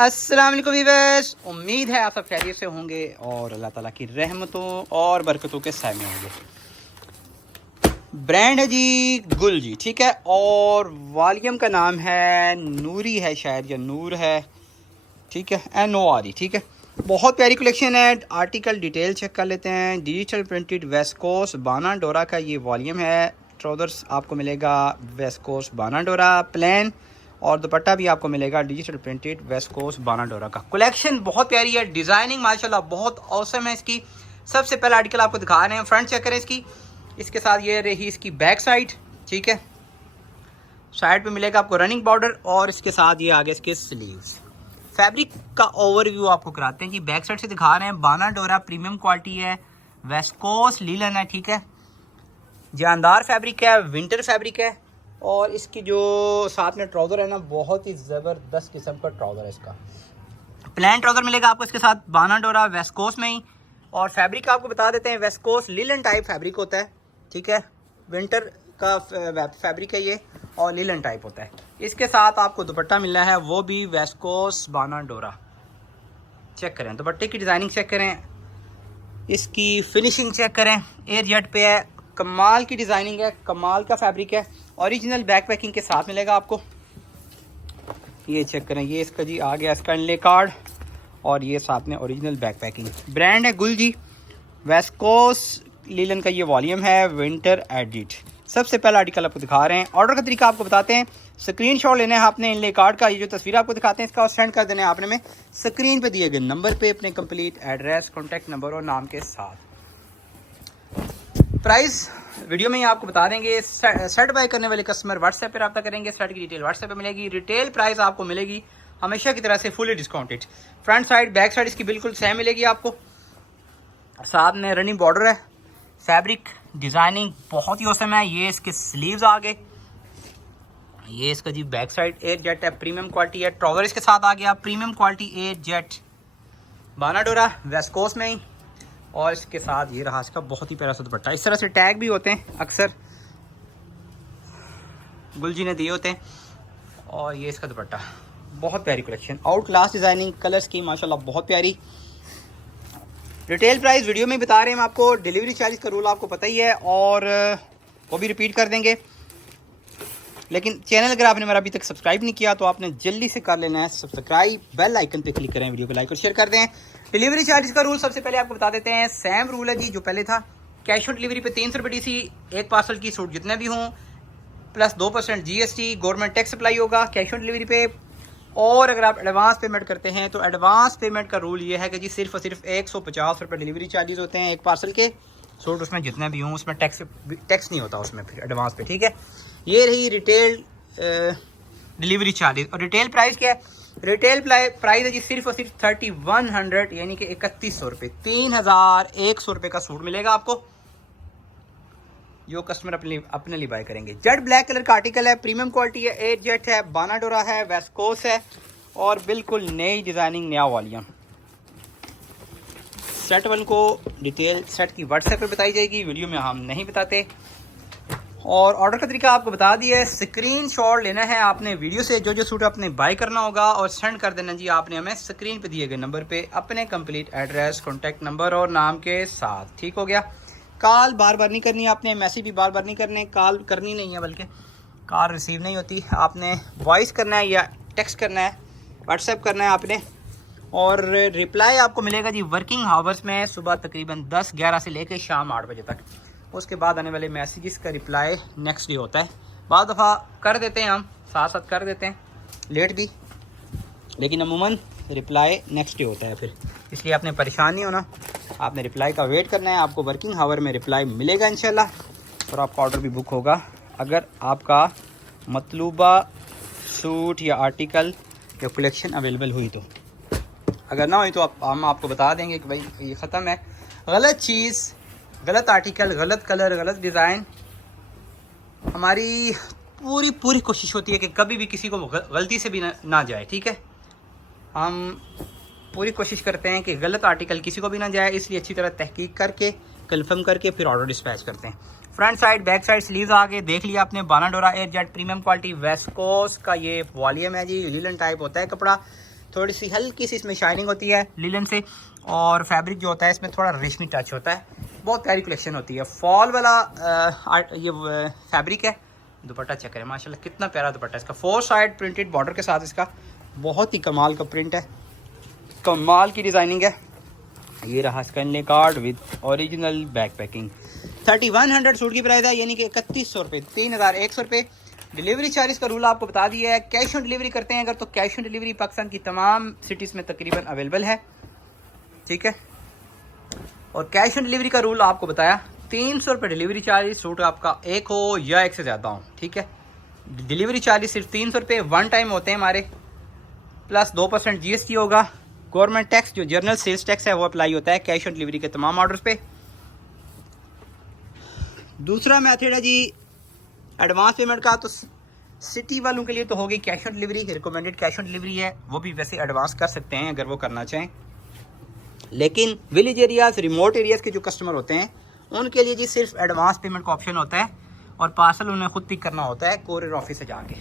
अस्सलाम वालेकुम व्यूअर्स, उम्मीद है आप सब खैरियत से होंगे और अल्लाह ताला की रहमतों और बरकतों के साए में होंगे। ब्रांड है जी गुल जी, ठीक है। और वॉल्यूम का नाम है नूरी है शायद, या नूर है, ठीक है, NORE, ठीक है। बहुत प्यारी कलेक्शन है। आर्टिकल डिटेल चेक कर लेते हैं। डिजिटल प्रिंटेड वेस्कोस बाना डोरा का ये वॉल्यूम है। ट्राउज़र्स आपको मिलेगा वेस्कोस बाना डोरा प्लेन, और दुपट्टा भी आपको मिलेगा डिजिटल प्रिंटेड वेस्कोस बाना डोरा का। कलेक्शन बहुत प्यारी है, डिज़ाइनिंग माशाल्लाह बहुत औसम है इसकी। सबसे पहला आर्टिकल आपको दिखा रहे हैं, फ्रंट चेक करें इसकी। इसके साथ ये रही इसकी बैक साइड, ठीक है। साइड पे मिलेगा आपको रनिंग बॉर्डर और इसके साथ ये आगे इसके स्लीव्स। फैब्रिक का ओवरव्यू आपको कराते हैं जी। बैक साइड से दिखा रहे हैं, बाना डोरा प्रीमियम क्वालिटी है, वेस्कोस लीलन है, ठीक है। जानदार फैब्रिक है, विंटर फैब्रिक है। और इसकी जो साथ में ट्राउज़र है ना, बहुत ही ज़बरदस्त किस्म का ट्राउज़र है इसका। प्लेन ट्राउज़र मिलेगा आपको इसके साथ बाना डोरा वेस्कोस में ही। और फैब्रिक आपको बता देते हैं, वेस्कोस लीलन टाइप फैब्रिक होता है, ठीक है। विंटर का फैब्रिक है ये और लीलन टाइप होता है। इसके साथ आपको दुपट्टा मिलना है, वो भी वेस्कोस बाना डोरा। चेक करें दुपट्टे की डिज़ाइनिंग, चेक करें इसकी फिनिशिंग, चेक करें। एयर जेट पे है, कमाल की डिज़ाइनिंग है, कमाल का फैब्रिक है। ओरिजिनल बैक पैकिंग के साथ मिलेगा आपको। ये चेक करें, ये इसका जी आ गया इसका इनले कार्ड, और ये साथ में ओरिजिनल बैक पैकिंग। ब्रांड है गुल जी, वेस्कोस लीलन का ये वॉल्यूम है, विंटर एडिट। सबसे पहला आर्टिकल आपको दिखा रहे हैं। ऑर्डर का तरीका आपको बताते हैं। स्क्रीनशॉट लेना है आपने इनले कार्ड का, ये जो तस्वीर आपको दिखाते हैं इसका, और सेंड कर देना है आपने में स्क्रीन पे दिए गए नंबर पे अपने कंप्लीट एड्रेस, कॉन्टैक्ट नंबर और नाम के साथ। प्राइस वीडियो में ही आपको बता देंगे। सेट बाय करने वाले कस्टमर व्हाट्सएप पे रब्ता करेंगे, सेट की डिटेल व्हाट्सएप पे मिलेगी। रिटेल प्राइस आपको मिलेगी हमेशा की तरह से fully discounted. Front side back side इसकी बिल्कुल सेम मिलेगी आपको। साथ में रनिंग बॉर्डर है। फैब्रिक डिज़ाइनिंग बहुत ही औसम है। ये इसके स्लीव्स आ गए, ये इसका जी बैक साइड एयर जेट है, प्रीमियम क्वालिटी है। ट्राउज़र इसके साथ आ गया प्रीमियम क्वालिटी एयर जेट बाना डोरा वेस्कोस में ही। और इसके साथ ये रहा इसका बहुत ही प्यारा सा दुपट्टा। इस तरह से टैग भी होते हैं अक्सर, गुल जी ने दिए होते हैं। और ये इसका दुपट्टा, बहुत प्यारी collection, out class designing, colour scheme माशाल्लाह बहुत प्यारी। रिटेल प्राइस वीडियो में बता रहे हैं हम आपको। डिलीवरी चार्ज का रूल आपको पता ही है, और वो भी रिपीट कर देंगे। लेकिन चैनल अगर आपने मेरा अभी तक सब्सक्राइब नहीं किया तो आपने जल्दी से कर लेना है सब्सक्राइब, बेल आइकन पे क्लिक करें, वीडियो को लाइक और शेयर कर दें। डिलीवरी चार्जेस का रूल सबसे पहले आपको बता देते हैं। सेम रूल है जी जो पहले था। कैश ऑन डिलीवरी पे 300 रुपये DC, एक पार्सल की सूट जितने भी हों, plus 2% GST government tax apply होगा कैश ऑन डिलीवरी पे। और अगर आप एडवांस पेमेंट करते हैं तो एडवांस पेमेंट का रूल ये है कि जी सिर्फ और सिर्फ 150 रुपये डिलीवरी चार्जेस होते हैं एक पार्सल के। सूट उसमें जितने भी हों उसमें टैक्स नहीं होता उसमें फिर एडवांस पे, ठीक है। ये रही रिटेल डिलीवरी चार्जेस। और रिटेल प्राइस क्या है? रिटेल प्राइस है जी सिर्फ और सिर्फ 3100, यानी कि 3100 रुपये, 3100 रुपये का सूट मिलेगा आपको, जो कस्टमर अपने लिए बाय करेंगे। जेट ब्लैक कलर का आर्टिकल है, प्रीमियम क्वालिटी है, एयर जेट है, बाना डोरा है, वेस्कोस है, और बिल्कुल नई डिज़ाइनिंग, नया वॉल्यूम। सेट 1 को डिटेल सेट की व्हाट्सएप पे बताई जाएगी, वीडियो में हम नहीं बताते। और ऑर्डर का तरीका आपको बता दिया है। स्क्रीनशॉट लेना है आपने वीडियो से, जो सूट आपने बाय करना होगा, और सेंड कर देना जी आपने हमें स्क्रीन पे दिए गए नंबर पे अपने कंप्लीट एड्रेस, कॉन्टैक्ट नंबर और नाम के साथ, ठीक हो गया। कॉल बार बार नहीं करनी आपने, मैसेज भी बार बार नहीं करने, कॉल करनी नहीं है, बल्कि कॉल रिसीव नहीं होती। आपने वॉइस करना है या टेक्स्ट करना है, व्हाट्सएप करना है आपने। और रिप्लाई आपको मिलेगा जी वर्किंग आवर्स में, सुबह तकरीबन 10-11 से लेकर शाम 8 बजे तक। उसके बाद आने वाले मैसेजेस का रिप्लाई नेक्स्ट डे होता है। बाद दफ़ा कर देते हैं हम, साथ साथ कर देते हैं, लेट भी, लेकिन अमूमन रिप्लाई नेक्स्ट डे होता है फिर। इसलिए आपने परेशान नहीं होना, आपने रिप्लाई का वेट करना है। आपको वर्किंग आवर में रिप्लाई मिलेगा इंशाल्लाह, और आपका ऑर्डर भी बुक होगा अगर आपका मतलूबा सूट या आर्टिकल या कलेक्शन अवेलेबल हुई तो। अगर ना हुई तो हम आपको बता देंगे कि भाई ये ख़त्म है। गलत चीज़, गलत आर्टिकल, गलत कलर, गलत डिज़ाइन, हमारी पूरी कोशिश होती है कि कभी भी किसी को गलती से भी ना जाए, ठीक है। हम पूरी कोशिश करते हैं कि गलत आर्टिकल किसी को भी ना जाए, इसलिए अच्छी तरह तहकीक करके कंफर्म करके फिर ऑर्डर डिस्पैच करते हैं। Front side back side sleeves आगे देख लिया आपने। बाना डोरा एयर जेट प्रीमियम क्वालिटी वेस्कोस का ये वॉल्यूम है जी, लीलन टाइप होता है कपड़ा। थोड़ी सी हल्की सी इसमें शाइनिंग होती है लिलन से, और फैब्रिक जो होता है इसमें थोड़ा रेशमी टच होता है। बहुत प्यारी कलेक्शन होती है। फॉल वाला ये फैब्रिक है। दुपट्टा चेक करें माशाल्लाह कितना प्यारा दुपट्टा है इसका, 4 साइड प्रिंटेड बॉर्डर के साथ इसका बहुत ही कमाल का प्रिंट है, कमाल की डिज़ाइनिंग है। ये रहा इसका inlay card with original back packing. 3100 suit की प्राइस है, यानी कि 3100 रुपये, 3100 रुपये। डिलीवरी चार्ज का रूल आपको बता दिया है। कैश ऑन डिलीवरी करते हैं अगर तो कैश ऑन डिलीवरी पाकिस्तान की तमाम सिटीज़ में तकरीबन अवेलेबल है, ठीक है। और कैश ऑन डिलीवरी का रूल आपको बताया, 300 रुपये डिलीवरी चार्ज, सूट आपका एक हो या एक से ज़्यादा हो, ठीक है। डिलीवरी चार्ज सिर्फ 300 रुपये वन टाइम होते हैं हमारे, प्लस 2% GST होगा। गवर्नमेंट टैक्स जो जनरल सेल्स टैक्स है वो अप्लाई होता है कैश ऑन डिलीवरी के तमाम ऑर्डर्स पे। दूसरा मेथड है जी एडवांस पेमेंट का, तो सिटी वालों के लिए तो होगी cash on delivery, recommended cash on delivery है, वो भी वैसे एडवांस कर सकते हैं अगर वो करना चाहें। लेकिन विलेज एरियाज, रिमोट एरियाज़ के जो कस्टमर होते हैं उनके लिए जी सिर्फ एडवांस पेमेंट का ऑप्शन होता है, और पार्सल उन्हें खुद पिक करना होता है कोरियर ऑफिस से जाके।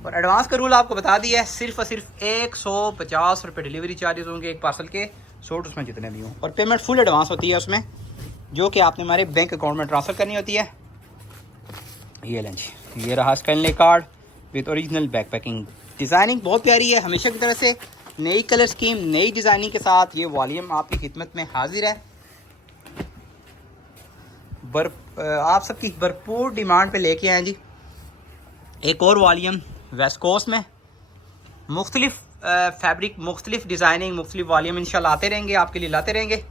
और एडवांस का रूल आपको बता दिया है, सिर्फ और सिर्फ 150 रुपये डिलीवरी चार्जेस होंगे एक पार्सल के, सूट उसमें जितने भी हों, और पेमेंट फुल एडवांस होती है उसमें, जो कि आपने हमारे बैंक अकाउंट में ट्रांसफ़र करनी होती है। ये लंच, ये रहा स्कैनले card with original back packing. Designing बहुत प्यारी है, हमेशा की तरह से नई कलर स्कीम, नई डिज़ाइनिंग के साथ ये वॉल्यूम आपकी खिदमत में हाजिर है। आप सबकी भरपूर डिमांड पे लेके आए जी एक और वॉल्यूम वेस्कोस में, मुख्तलिफ फैब्रिक, मुख्तलिफ डिज़ाइनिंग, मुख्तलिफ वॉल्यूम इंशाल्लाह आते रहेंगे, आपके लिए लाते रहेंगे।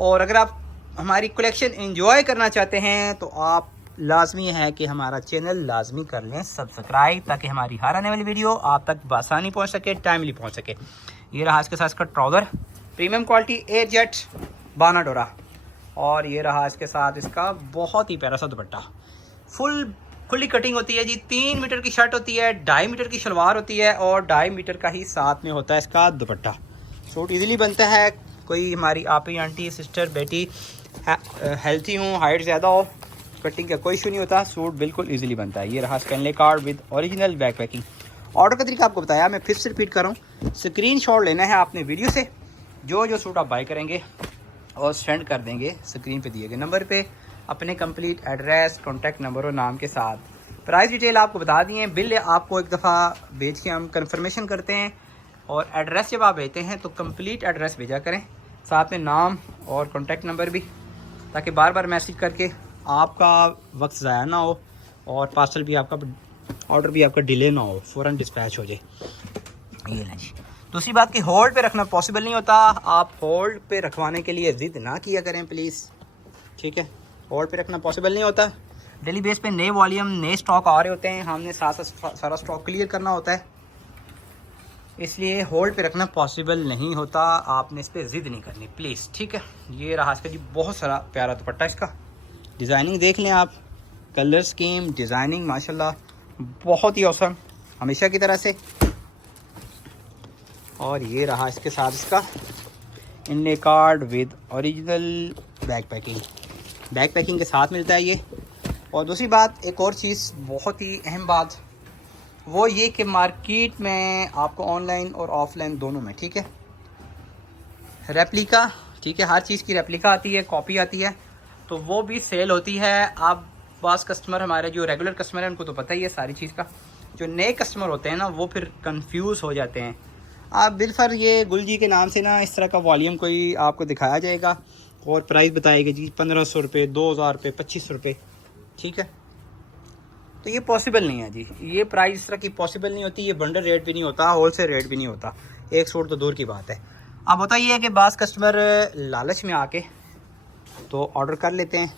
और अगर आप हमारी कलेक्शन एंजॉय करना चाहते हैं तो आप लाजमी है कि हमारा चैनल लाजमी कर लें सब्सक्राइब, ताकि हमारी हर आने वाली वीडियो आप तक बआसानी पहुंच सके, टाइमली पहुंच सके। ये रहा इसके साथ इसका trouser, premium quality air jet बाना डोरा, और ये रहा इसके साथ इसका बहुत ही प्यारा सा दुपट्टा। खुली कटिंग होती है जी, 3 मीटर की शर्ट होती है, 2.5 मीटर की शलवार होती है, और 2.5 मीटर का ही साथ में होता है इसका दुपट्टा। सूट इजीली बनता है, कोई हमारी आपी, आंटी, सिस्टर, बेटी हेल्थी हो, हाइट ज़्यादा हो, कटिंग का कोई इशू नहीं होता, सूट बिल्कुल इजीली बनता है। ये रहा स्कैनले card with original back packing. Order का तरीका आपको बताया, मैं फिर से रिपीट कर रहा हूँ। स्क्रीनशॉट लेना है आपने वीडियो से, जो सूट आप बाय करेंगे, और सेंड कर देंगे स्क्रीन पे दिए गए नंबर पे अपने कंप्लीट एड्रेस, कॉन्टैक्ट नंबर और नाम के साथ। प्राइस डिटेल आपको बता दिए, बिल आपको एक दफ़ा भेज के हम कंफर्मेशन करते हैं, और एड्रेस जब आप भेजते हैं तो कंप्लीट एड्रेस भेजा करें, साथ में नाम और कॉन्टैक्ट नंबर भी, ताकि बार बार मैसेज करके आपका वक्त ज़ाया ना हो, और पार्सल भी आपका, ऑर्डर भी आपका डिले ना हो, फ़ौरन डिस्पैच हो जाए। ये नहीं जी। दूसरी बात कि होल्ड पे रखना पॉसिबल नहीं होता, आप होल्ड पे रखवाने के लिए ज़िद ना किया करें प्लीज़, ठीक है। होल्ड पे रखना पॉसिबल नहीं होता, डेली बेस पे नए वॉल्यूम, नए स्टॉक आ रहे होते हैं, हमने सारा स्टॉक क्लियर करना होता है, इसलिए होल्ड पे रखना पॉसिबल नहीं होता। आपने इस पर ज़िद नहीं करनी प्लीज़, ठीक है। ये रहा इसका जी बहुत सारा प्यारा दुपट्टा, इसका डिज़ाइनिंग देख लें आप, कलर स्कीम, डिज़ाइनिंग माशाल्लाह बहुत ही औसम, हमेशा की तरह से। और ये रहा इसके साथ इसका inlay card with original back packing, back packing के साथ मिलता है ये। और दूसरी बात, एक और चीज़ बहुत ही अहम बात, वो ये कि मार्केट में आपको ऑनलाइन और ऑफलाइन दोनों में, ठीक है, रेप्लिका, ठीक है, हर चीज़ की रेप्लिका आती है, कॉपी आती है, तो वो भी सेल होती है। आप पास कस्टमर, हमारे जो रेगुलर कस्टमर हैं उनको तो पता ही है सारी चीज़ का, जो नए कस्टमर होते हैं ना वो फिर कंफ्यूज हो जाते हैं। आप बिलफर ये गुल जी के नाम से ना इस तरह का वॉल्यूम कोई आपको दिखाया जाएगा, और प्राइस बताएगा जी 1500 रुपये, 2000 रुपये, 2500 रुपये, ठीक है। तो ये पॉसिबल नहीं है जी, ये प्राइस इस तरह की पॉसिबल नहीं होती, ये बंडल रेट भी नहीं होता, होलसेल रेट भी नहीं होता, एक सूट तो दूर की बात है। अब होता ये है कि बाज़ कस्टमर लालच में आके तो ऑर्डर कर लेते हैं,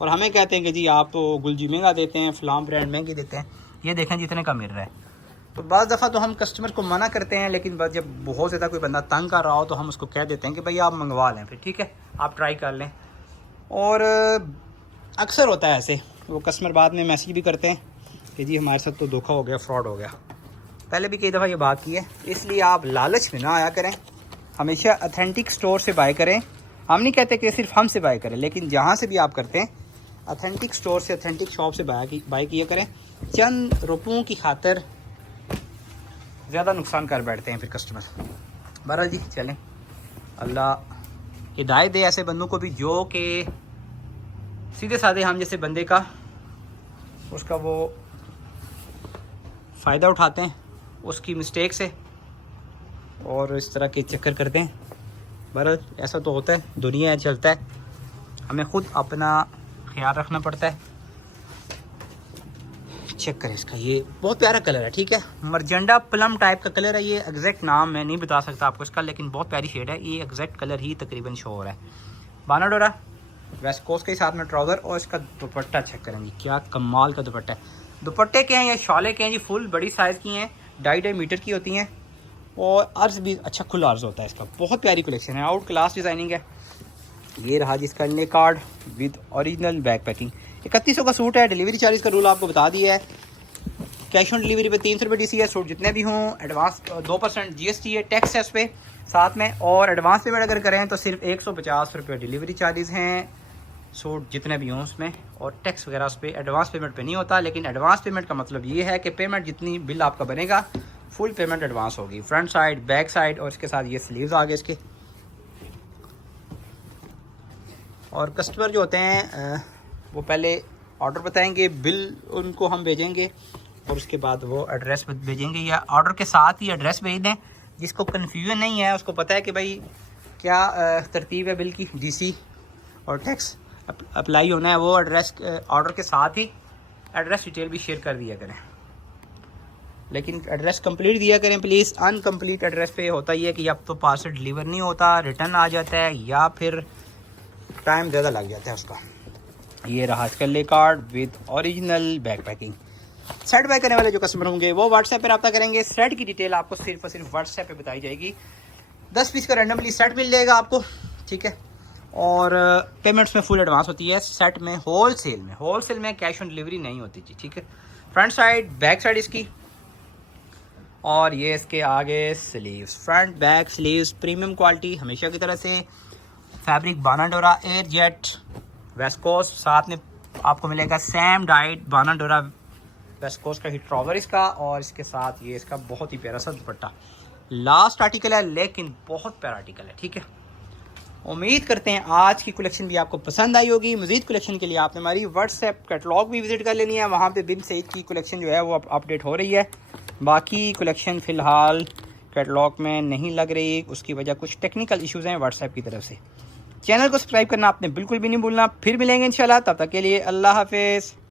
और हमें कहते हैं कि जी आप तो गुलजी महंगा देते हैं, फ़लाँ ब्रांड महंगी देते हैं, ये देखें जितने का मिल रहा है। तो बाज़ दफ़ा तो हम कस्टमर को मना करते हैं, लेकिन बस जब बहुत ज़्यादा कोई बंदा तंग कर रहा हो तो हम उसको कह देते हैं कि भाई आप मंगवा लें, फिर ठीक है, आप ट्राई कर लें। और अक्सर होता है ऐसे, वो कस्टमर बाद में मैसेज भी करते हैं कि जी हमारे साथ तो धोखा हो गया, फ्रॉड हो गया। पहले भी कई दफ़ा ये बात की है, इसलिए आप लालच में ना आया करें, हमेशा ऑथेंटिक स्टोर से बाय करें। हम नहीं कहते कि सिर्फ हमसे बाय करें, लेकिन जहाँ से भी आप करते हैं ऑथेंटिक स्टोर से, ऑथेंटिक शॉप से बाय किया करें। चंद रुपयों की खातर ज़्यादा नुकसान कर बैठते हैं फिर कस्टमर। बहरहाल जी चलें, अल्लाह हिदायत दे ऐसे बंदों को भी जो कि सीधे साधे हम जैसे बंदे का उसका वो फ़ायदा उठाते हैं उसकी मिस्टेक से और इस तरह के चक्कर करते हैं। बहरहाल ऐसा तो होता है, दुनिया है, चलता है, हमें ख़ुद अपना ख्याल रखना पड़ता है। चेक करें इसका, ये बहुत प्यारा कलर है, ठीक है, मरजेंडा प्लम टाइप का कलर है। ये एग्जैक्ट नाम मैं नहीं बता सकता आपको इसका, लेकिन बहुत प्यारी शेड है। ये एग्जैक्ट कलर ही तकरीबन शो हो रहा है। बाना डोरा वेस्ट कोस्ट के साथ में ट्राउज़र और इसका दुपट्टा चेक करेंगे, क्या कमाल का दुपट्टा है। दुपट्टे के हैं या शॉले के हैं जी, फुल बड़ी साइज़ की हैं, 2.5 मीटर की होती हैं और अर्ज भी अच्छा खुला अर्ज होता है इसका। बहुत प्यारी कलेक्शन है, आउट क्लास डिज़ाइनिंग है। ये रहा जिसका inlay card with original back packing. 3100 का सूट है। डिलीवरी चार्ज का रूल आपको बता दिया है। कैश ऑन डिलीवरी पे 300 रुपये DC है। सूट जितने भी हों, एडवांस 2% GST है, टैक्स है उस पर साथ में, और एडवांस पेमेंट अगर करें तो सिर्फ 150 रुपये डिलीवरी चार्जेस हैं। सूट जितने भी हों उसमें, और टैक्स वगैरह उस पर एडवांस पेमेंट पे नहीं होता। लेकिन एडवांस पेमेंट का मतलब ये है कि पेमेंट जितनी बिल आपका बनेगा फुल पेमेंट एडवांस होगी। फ्रंट साइड, बैक साइड और इसके साथ ये स्लीव्स आ गए इसके। और कस्टमर जो होते हैं वो पहले ऑर्डर बताएंगे, बिल उनको हम भेजेंगे और उसके बाद वो एड्रेस भेजेंगे, या ऑर्डर के साथ ही एड्रेस भेज दें। जिसको कन्फ्यूजन नहीं है उसको पता है कि भाई क्या तरतीब है बिल की, DC और टैक्स अप्लाई होना है, वो एड्रेस ऑर्डर के साथ ही एड्रेस डिटेल भी शेयर कर दिया करें। लेकिन एड्रेस कंप्लीट दिया करें प्लीज़। अनकम्प्लीट एड्रेस पे होता ही है कि अब तो पार्सल डिलीवर नहीं होता, रिटर्न आ जाता है, या फिर टाइम ज़्यादा लग जाता है उसका। ये रहा इसका card with original back packing. Set by करने वाले जो कस्टमर होंगे वो व्हाट्सएप पर रब्ता करेंगे। सेट की डिटेल आपको सिर्फ और सिर्फ व्हाट्सएप पे बताई जाएगी। 10 पीस का रैंडमली सेट मिल जाएगा आपको, ठीक है। और पेमेंट्स में फुल एडवांस होती है सेट में। होलसेल में कैश ऑन डिलीवरी नहीं होती जी, ठीक है। फ्रंट साइड, बैक साइड इसकी, और ये इसके आगे sleeves, front back sleeves premium quality हमेशा की तरह से। फैब्रिक बाना डोरा एयर जेट वेस्ट कोस्ट, साथ में आपको मिलेगा सैम डाइट बाना डोरा वेस्ट कोस्ट का ही ट्राउज़र इसका, और इसके साथ ये इसका बहुत ही प्यारा सा दुपट्टा। लास्ट आर्टिकल है लेकिन बहुत प्यारा आर्टिकल है, ठीक है। उम्मीद करते हैं आज की कलेक्शन भी आपको पसंद आई होगी। मज़ीद कलेक्शन के लिए आपने हमारी व्हाट्सएप कैटलॉग भी विजिट कर लेनी है, वहाँ पे बिन सईद की कलेक्शन जो है वो अपडेट हो रही है। बाकी कलेक्शन फ़िलहाल कैटलॉग में नहीं लग रही, उसकी वजह कुछ टेक्निकल इश्यूज़ हैं व्हाट्सएप की तरफ से। चैनल को सब्सक्राइब करना आपने बिल्कुल भी नहीं भूलना। फिर मिलेंगे इंशाल्लाह, तब तक के लिए अल्लाह हाफिज़।